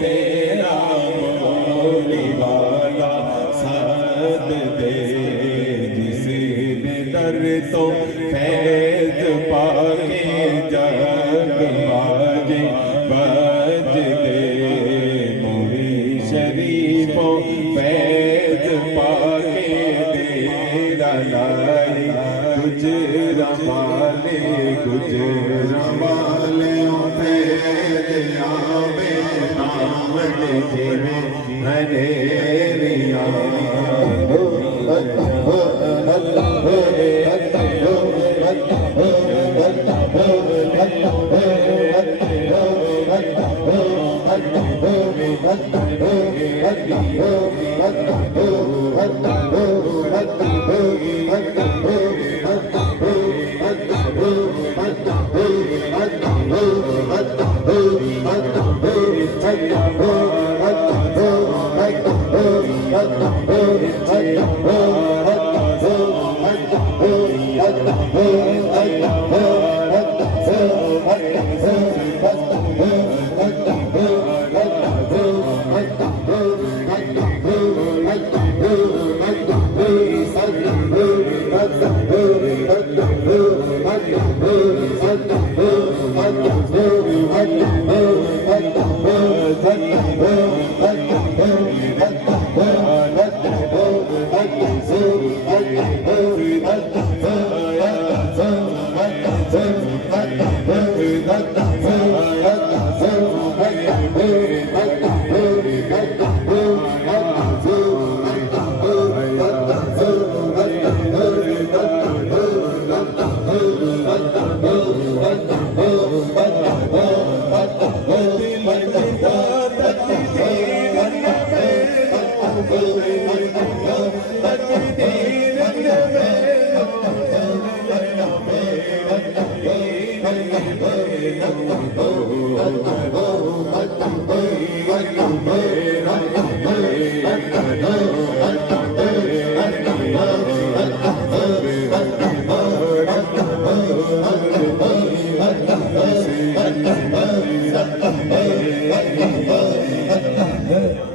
तेरा मोरी वाला साथ दे, जिसने दर तो फैज पाके जग बाजे बज दे। मोरी शरीफों फैज पाके तेरा लाई, गुजरा वाले गुजरा वाले फैज आवे नाम लिखे हनेरिया। Oh